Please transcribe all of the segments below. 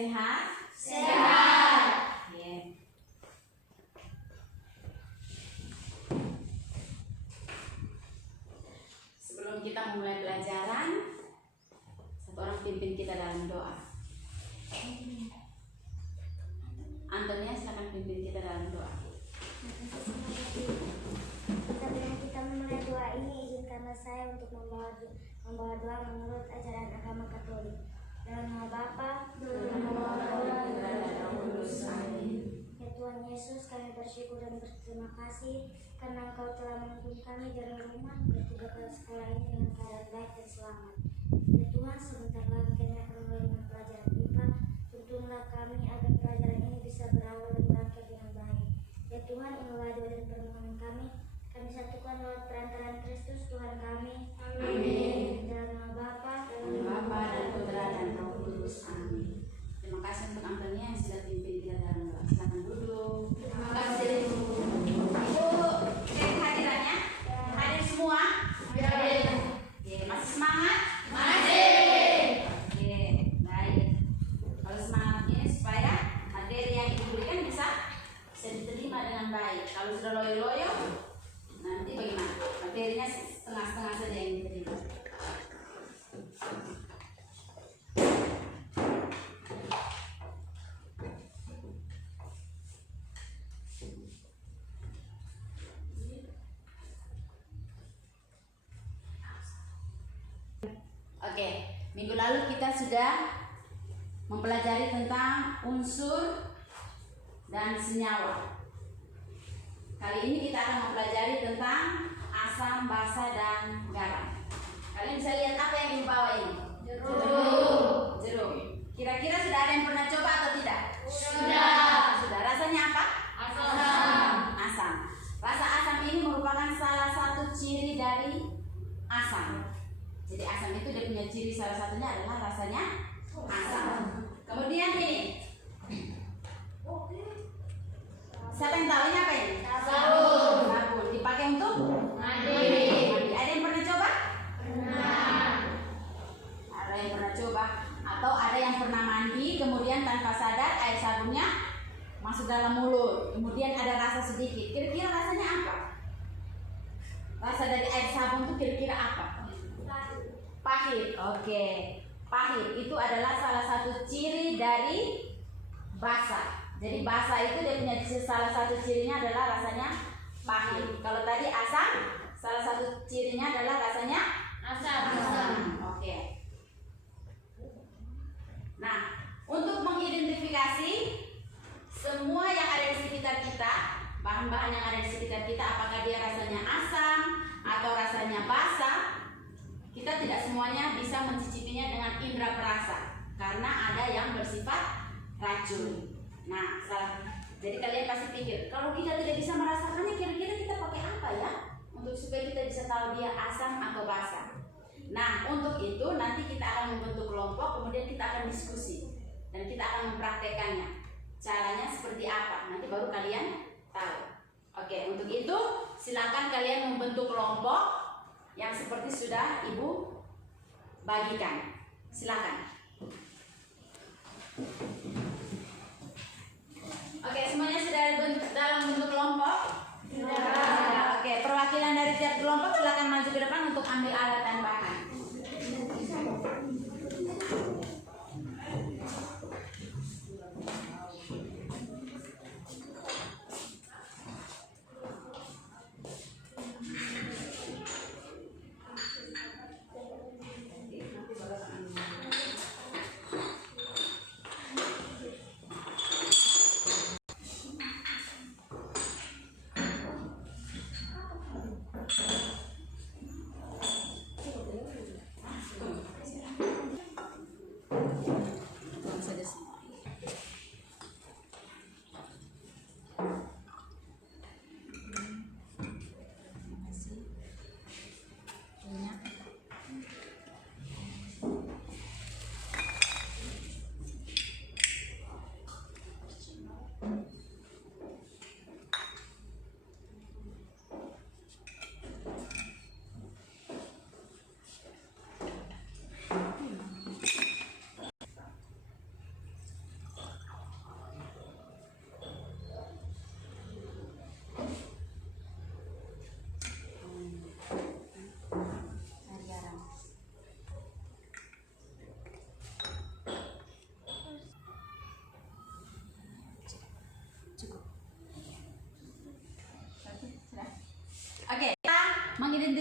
sehat? Sehat. Oke. Sebelum kita memulai pelajaran, satu orang pimpin kita dalam doa. Antonia, silakan pimpin kita dalam doa. Sebelum kita memulai doa ini, izinkanlah saya untuk membawa doa menurut ajaran agama Katolik. Dalam nama Bapa, dalam nama Putra, dan Roh Kudus. Amin. Ya Tuhan Yesus, kami bersyukur dan berterima kasih karena Engkau telah menuntun kami dari rumah bertugas ke sekolah ini dengan keadaan baik dan selamat. Ya Tuhan, sebentar lagi kami akan mulai dengan pelajaran IPA. Tuntunlah kami agar pelajaran ini bisa berawal dan berakhir dengan baik. Ya Tuhan, inilah doa dan permohonan kami. Kami satukan lewat perantaraan Kristus Tuhan kami. Amin. Dalam nama Bapa, dan Putra, dan Roh Kudus. Amin. Terima kasih untuk Antonia yang sudah pimpin kita dalam doa. Silakan duduk. Terima kasih. Ibu, cek hadirannya. Hadir semua? Hadir. Oke, masih semangat? Masih. Oke, baik. Kalau semangat ini supaya materi yang ibu berikan bisa diterima dengan baik. Kalau sudah loyo-loyo, nanti bagaimana? Materinya setengah-setengah saja yang diterima. Oke, minggu lalu kita sudah mempelajari tentang unsur dan senyawa. Kali ini kita akan mempelajari tentang asam, basa, dan garam. Kalian bisa lihat apa yang di bawah ini? Jeruk. Jeruk. Kira-kira sudah ada yang pernah coba atau tidak? Sudah. Sudah. Rasanya apa? Asam. Asam. Rasa asam ini merupakan salah satu ciri dari asam. Jadi asam itu dia punya ciri, salah satunya adalah rasanya asam. Kemudian ini, siapa yang tahu ini apa ini? Sabun. Sabun dipakai untuk mandi. Ada yang pernah coba? Pernah. Ada yang pernah coba, atau ada yang pernah mandi kemudian tanpa sadar air sabunnya masuk dalam mulut, kemudian ada rasa sedikit. Kira-kira rasanya apa? Rasa dari air sabun itu kira-kira apa? Pahit. Oke. Pahit itu adalah salah satu ciri dari basa. Jadi basa itu dia punya salah satu cirinya adalah rasanya pahit. Kalau tadi asam, salah satu cirinya adalah rasanya asam. Oke. Nah, untuk mengidentifikasi semua yang ada di sekitar kita, bahan-bahan yang ada di sekitar kita, apakah dia rasanya asam atau rasanya basa, kita tidak semuanya bisa mencicipinya dengan indera perasa karena ada yang bersifat racun. Nah, jadi kalian pasti pikir, kalau kita tidak bisa merasakannya, kira-kira kita pakai apa ya untuk supaya kita bisa tahu dia asam atau basa. Nah, untuk itu nanti kita akan membentuk kelompok, kemudian kita akan diskusi dan kita akan mempraktekannya. Caranya seperti apa? Nanti baru kalian tahu. Oke, untuk itu silakan kalian membentuk kelompok yang seperti sudah Ibu bagikan. Silakan. Oke, semuanya sudah dalam bentuk kelompok? Sudah. Oke, perwakilan dari tiap kelompok silakan maju ke depan untuk ambil alat dan bahan.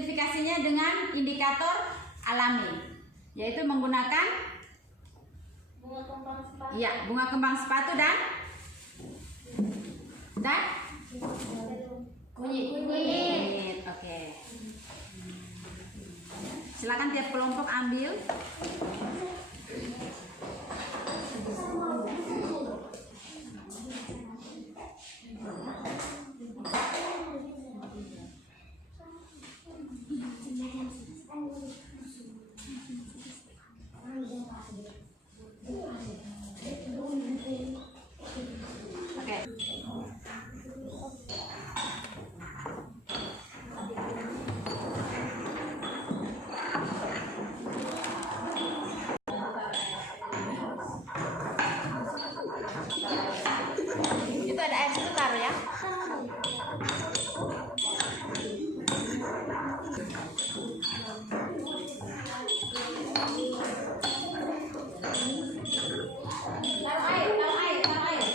identifikasinya dengan indikator alami, yaitu menggunakan bunga kembang sepatu. ya bunga kembang sepatu dan kunyit. Oke. Silakan tiap kelompok ambil. Oke. Itu ada air situ taruh ya. Taruh air, taruh air, taruh air.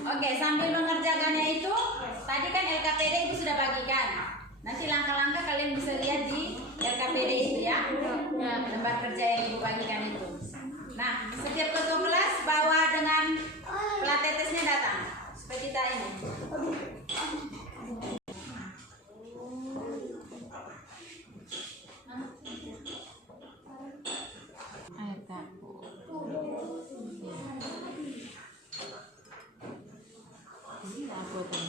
Oke, sambil mengerjakannya itu, tadi kan LKPD itu sudah bagikan. Nanti langkah-langkah kalian bisa lihat di LKPD itu ya, lembar kerja yang ibu bagikan itu. Nah, setiap ketua kelas bawa dengan plat tetesnya datang, seperti kita ini. Air kapur. Ini apa tuh?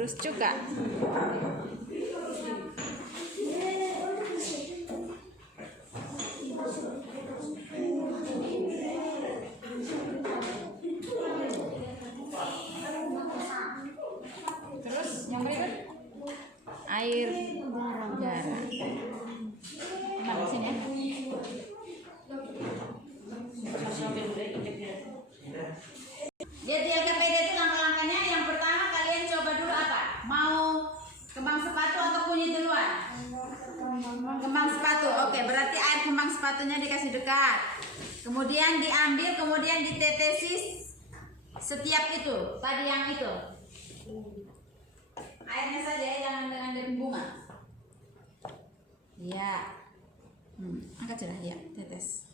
Terus cuka. Terus yang berikut air garam. Nah, sini ya. Jadi LKPD itu langkah-langkahnya. Yang pertama kalian coba dulu apa? Mau kembang sepatu atau kunyit duluan? Kembang sepatu. Oke, berarti air kembang sepatunya dikasih dekat. Kemudian diambil, kemudian ditetesi setiap itu. Tadi yang itu. Airnya saja ya, jangan dengan dari bunga. Iya. Angkat sudah ya, tetes.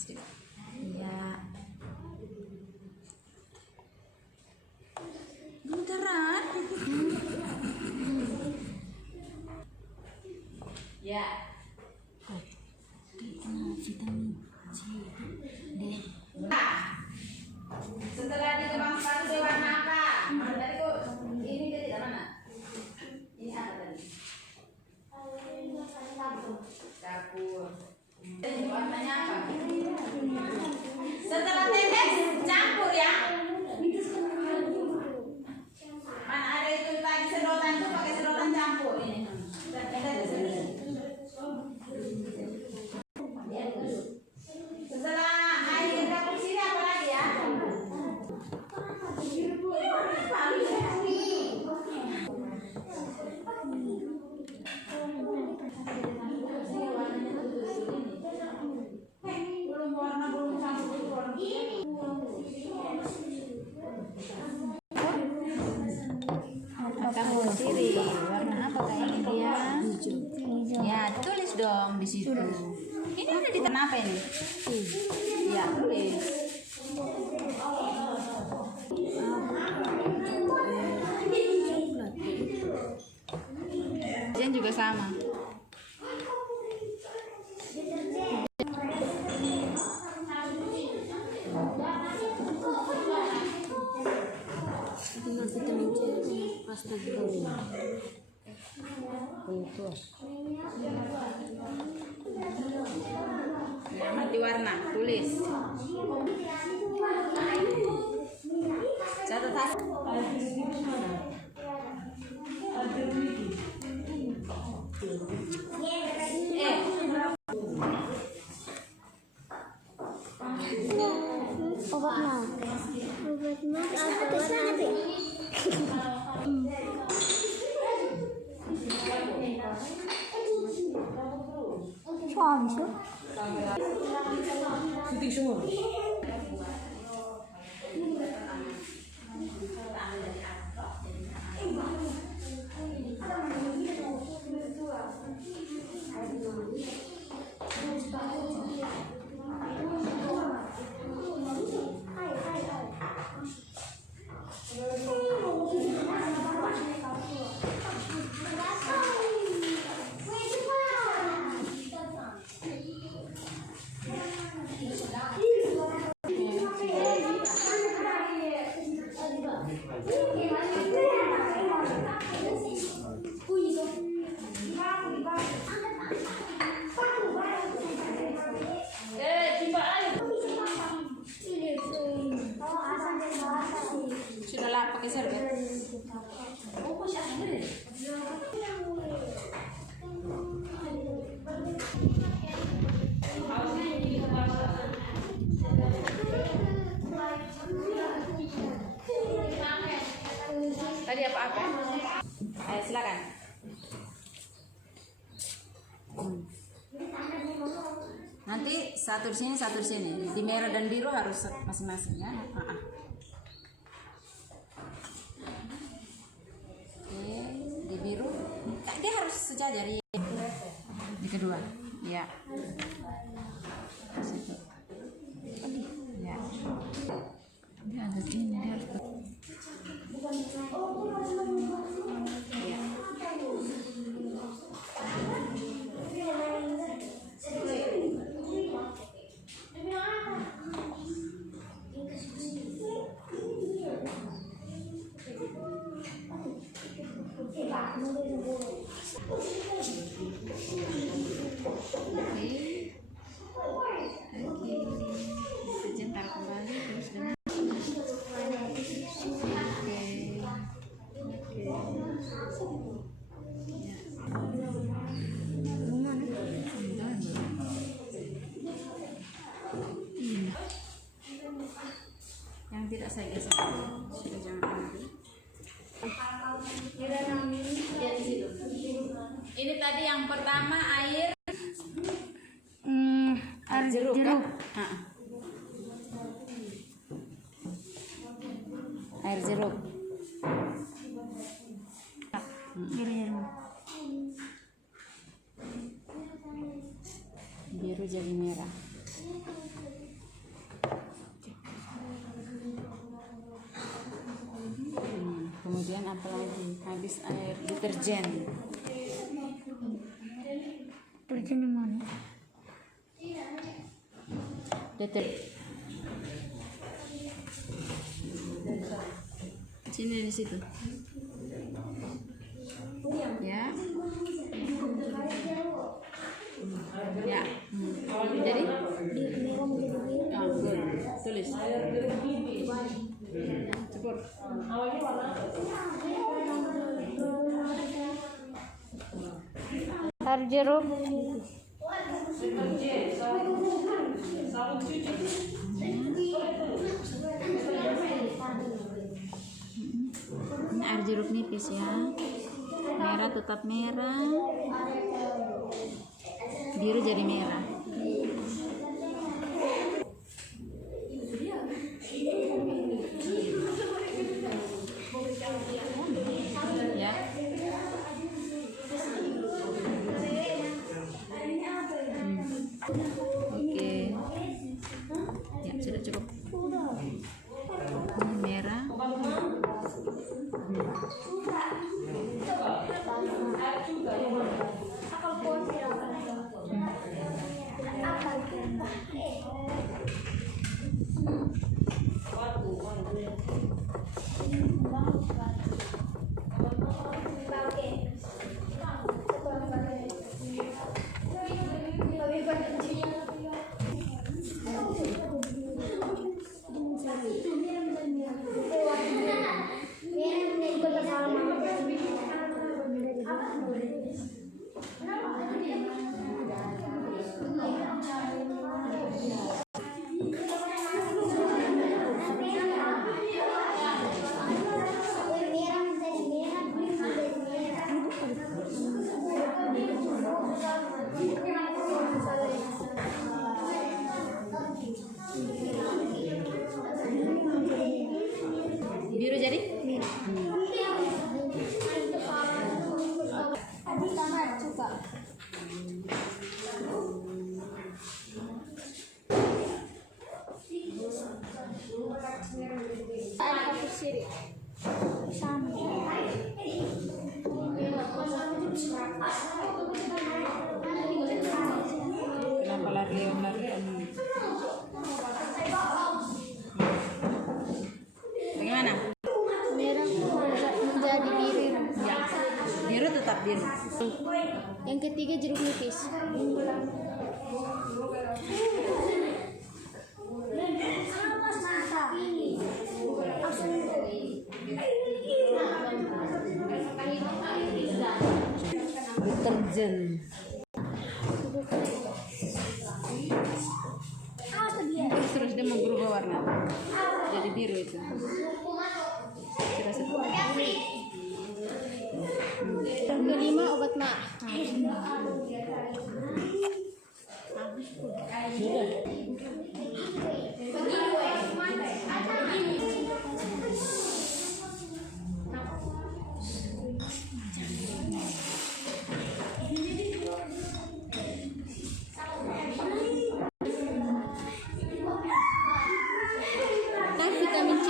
Sedikit. Iya. Benteran. Ya. Vitamin C, D. Nah, setelah dikembang sepatu dia warna apa? Tadi kok ini dia tidak mana? Ini apa tadi? Kapur. Jadi warnanya apa? Setelah tetes campur ya. Mana ada itu tadi sedotan itu pakai sedotan campur ini. Setelah air kapur sini apa lagi ya? Belum warna belum campur warna. Kapur sirih warna apa kayaknya dia? Hijau. Ya tulis dong di situ. Ini ada di tanah apa ini? Ya tulis. Jen juga sama. Tinggal vitamin C pasta juga. Ya, mati warna, tulis. Catat hasil. Obat mah. Obat mah apa warna? Sudahlah pakai serbet. Tadi apa-apa? Ayo silakan. Nanti satu di sini. Di merah dan biru harus masing-masing ya. Oke, di biru dia harus sejajar ya. Di kedua, ya. Situ. Ya. Dia agak ini dia harus. Ya. Sebentar kembali terus dengan yang tidak saya geser sudah, jangan ambil. Ya, di situ. Ini tadi yang pertama air jeruk kan? Air jeruk. Biru jadi merah. Kemudian apa lagi? Habis air deterjen. Deterjen mana? Sini di situ. Ya. Ya. Jadi? Oh, good. Tulis. Cepur. Air jeruk. Ini air jeruk nipis ya. Merah tetap merah. Biru jadi merah. Ya. Oke. Ya, sudah cukup. Ini merah. Biru jadi? Kenapa lari-lari? Bagaimana? Merah menjadi biru. Ya, biru tetap biru. Yang ketiga jeruk nipis. Deterjen. Terus dia mau berubah warna jadi biru itu. Sudah selesai. Yang kelima obat mah. Vitamin C.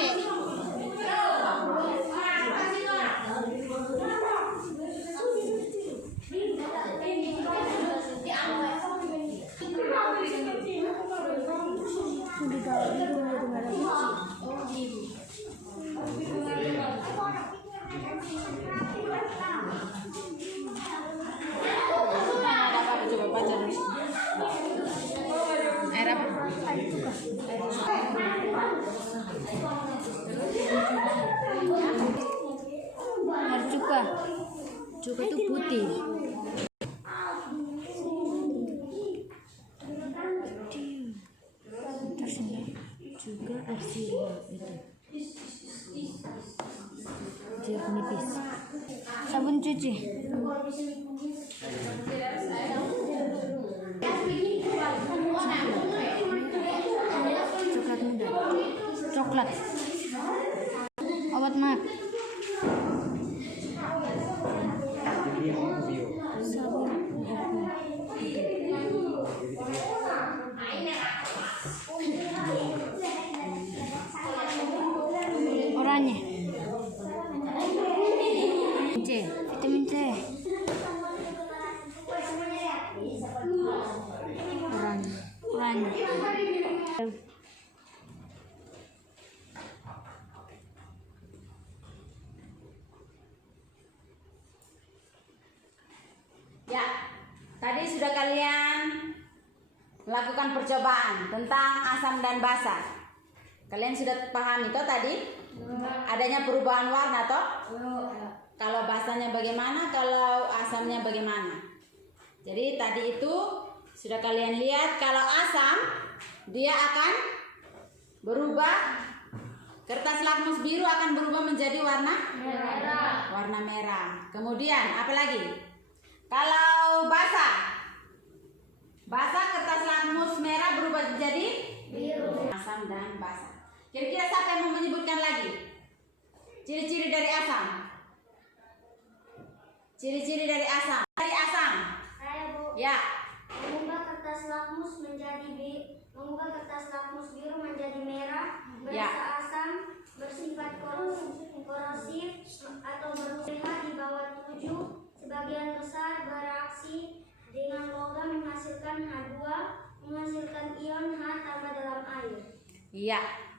cuka. Cuka itu putih. Terus ini juga arsia itu. Jeruk nipis. Sabun cuci. Coklat muda. Coklat. Obat mak. Sabun. Oranye. C, vitamin C. Oranye. Ya, tadi sudah kalian melakukan percobaan tentang asam dan basa. Kalian sudah paham itu tadi? Adanya perubahan warna toh? Kalau basanya bagaimana, kalau asamnya bagaimana? Jadi tadi itu sudah kalian lihat kalau asam dia akan berubah, kertas lakmus biru akan berubah menjadi warna merah. Warna merah. Kemudian apa lagi? Kalau basa kertas lakmus merah berubah menjadi biru. Asam dan basa. Kira-kira siapa yang mau menyebutkan lagi ciri-ciri dari asam? Ciri-ciri dari asam. Dari asam. Saya, Bu. Ya. Mengubah kertas lakmus biru menjadi merah, berasa Ya. asam, bersifat korosif atau berusia di bawah 7, sebagian besar bereaksi dengan logam menghasilkan H2, menghasilkan ion H tambah dalam air. Iya.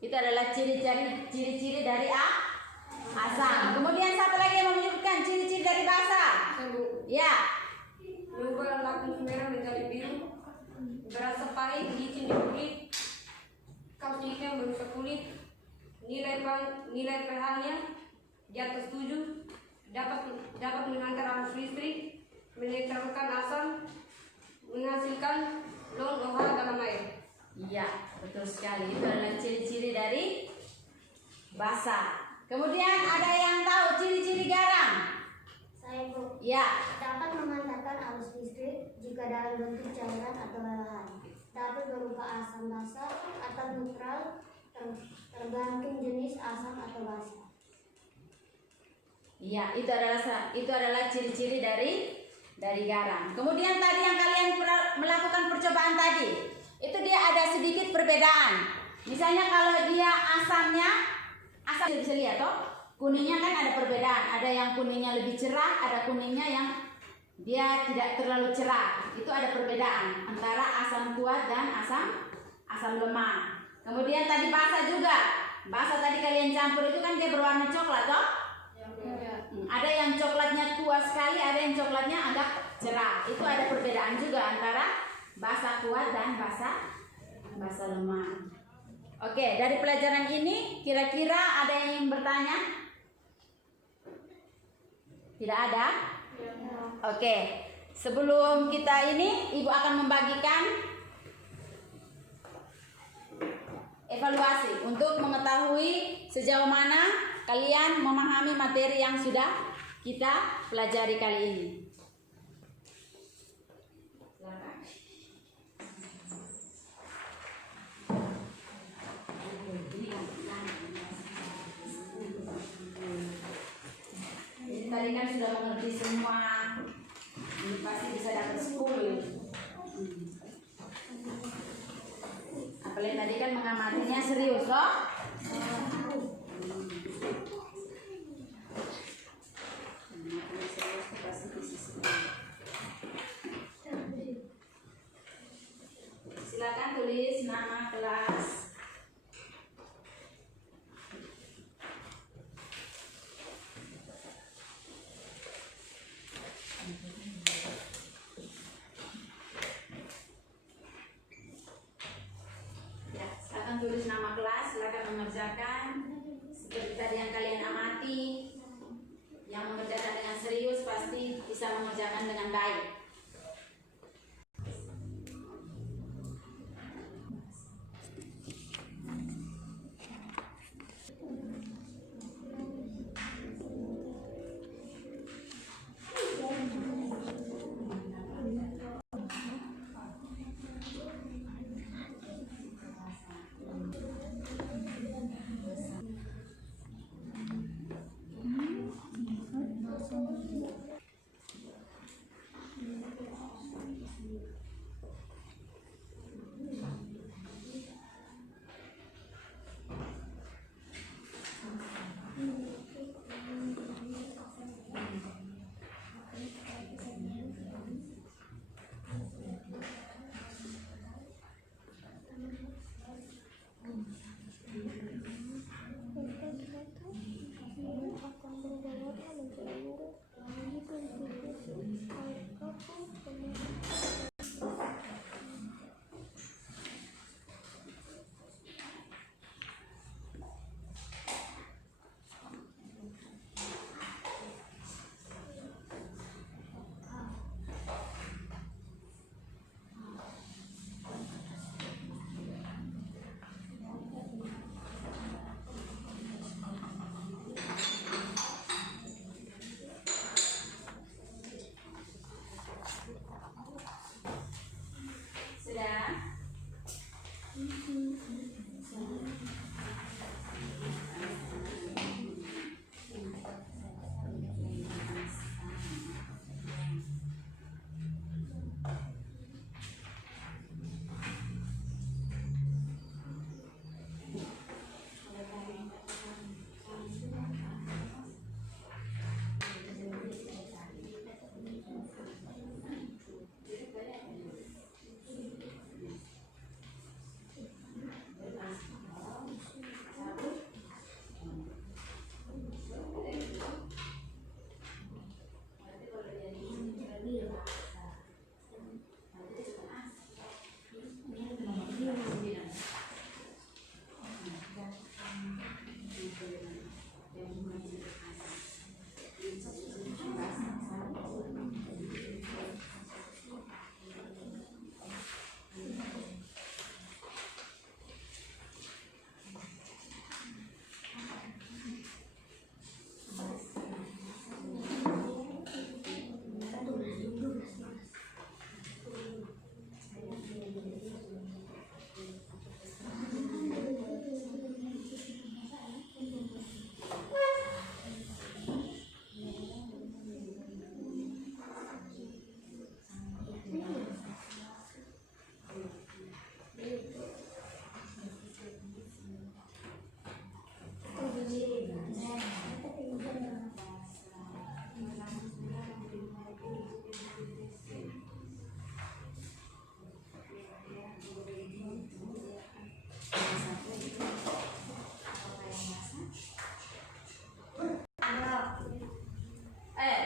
Itu adalah ciri-ciri dari asam. Kemudian siapa lagi yang mau menyebutkan ciri-ciri dari basa? Ya. Berubah lakmus merah menjadi biru, berasa pahit, licin di kulit, kausnya merusak kulit, nilai pH-nya di atas 7, dapat menghantar arus listrik, menetralkan asam, menghasilkan long OH dalam air. Iya, betul sekali. Itu adalah ciri-ciri dari basa. Kemudian ada yang tahu ciri-ciri garam? Saya, Bu. Ya. Dapat mengantarkan arus listrik jika dalam bentuk cairan atau lelahan. Dapat berupa asam basa atau netral, tergantung jenis asam atau basa. Iya, itu adalah ciri-ciri dari garam. Kemudian tadi yang kalian melakukan percobaan tadi, itu dia ada sedikit perbedaan. Misalnya kalau dia asam bisa lihat toh, kuningnya kan ada perbedaan. Ada yang kuningnya lebih cerah, ada kuningnya yang dia tidak terlalu cerah. Itu ada perbedaan antara asam kuat dan asam lemah. Kemudian tadi basa juga. Basa tadi kalian campur itu kan dia berwarna coklat toh? Ada yang coklatnya tua sekali, ada yang coklatnya agak cerah. Itu ada perbedaan juga antara basa kuat dan basa lemah. Oke, dari pelajaran ini kira-kira ada yang ingin bertanya? Tidak ada? Oke, sebelum kita ini Ibu akan membagikan evaluasi untuk mengetahui sejauh mana kalian memahami materi yang sudah kita pelajari kali ini. Tadi kan sudah mengerti semua, ini pasti bisa dapat 10. Apalagi tadi kan mengamatinya serius loh. Silakan tulis nama kelas. Tulis nama kelas, silakan mengerjakan seperti tadi yang kalian amati. kerjakan dengan baik.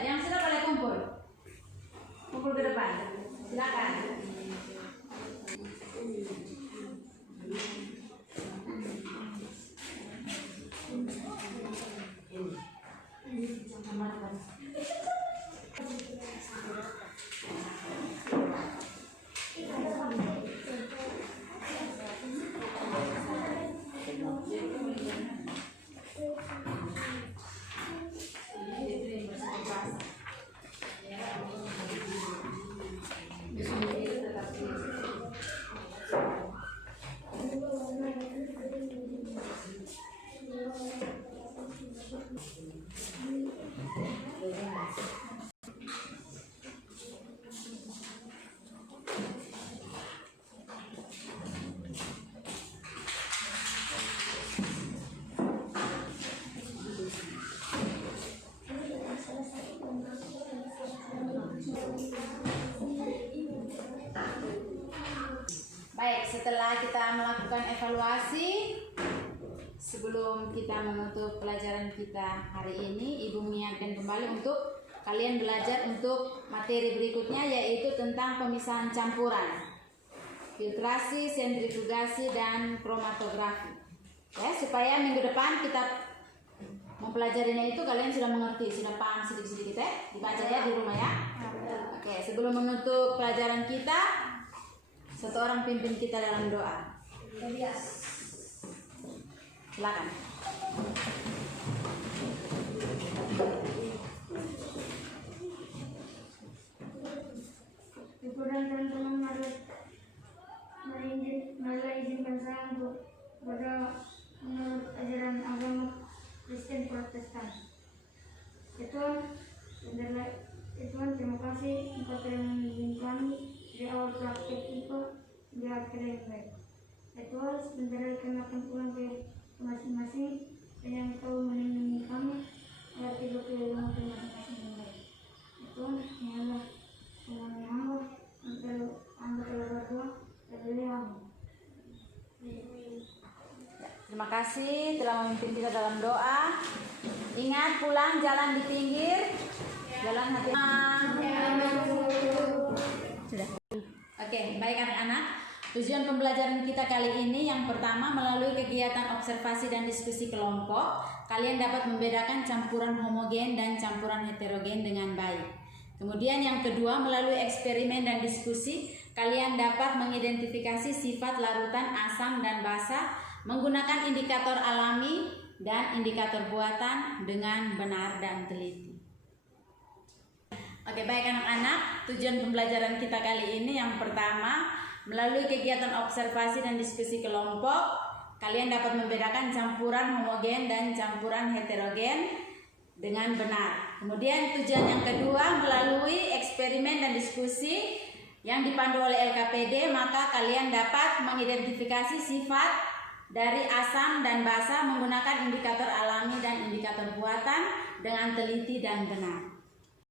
Yang sudah boleh kumpul. Kumpul ke depan. Silakan. Baik, setelah kita melakukan evaluasi, sebelum kita menutup pelajaran kita hari ini, Ibu mengingatkan kembali untuk kalian belajar untuk materi berikutnya, yaitu tentang pemisahan campuran, filtrasi, sentrifugasi, dan kromatografi. Ya, supaya minggu depan kita Mempelajarinya itu kalian sudah mengerti, sudah paham sedikit-sedikit ya? Dibaca ya di rumah ya. Oke, sebelum menutup pelajaran kita, satu orang pimpin kita dalam doa. Silakan. Ibu dan teman-teman, marilah izinkan saya untuk berdoa menurut ajaran agama Kristen Protestan. Ya Tuhan, terima kasih Engkau telah membimbing kami di awal praktek itu di akhir yang baik. Ya Tuhan, sebentar kami akan pulang ke masing-masing dan yang Kau melindungi kami agar hidup di rumah masing-masing yang baik. Ya Tuhan, Allah mengenai hamba, hamba telah berdoa, terlebih hamba. Terima kasih telah memimpin kita dalam doa. Ingat pulang jalan di pinggir, jalan hati. Sudah. Oke, baik anak-anak. Tujuan pembelajaran kita kali ini yang pertama, melalui kegiatan observasi dan diskusi kelompok, kalian dapat membedakan campuran homogen dan campuran heterogen dengan baik. Kemudian yang kedua, melalui eksperimen dan diskusi, kalian dapat mengidentifikasi sifat larutan asam dan basa menggunakan indikator alami dan indikator buatan dengan benar dan teliti. Oke, baik anak-anak, tujuan pembelajaran kita kali ini yang pertama, melalui kegiatan observasi dan diskusi kelompok, kalian dapat membedakan campuran homogen dan campuran heterogen dengan benar. Kemudian tujuan yang kedua, melalui eksperimen dan diskusi yang dipandu oleh LKPD, maka kalian dapat mengidentifikasi sifat dari asam dan basa menggunakan indikator alami dan indikator buatan dengan teliti dan benar.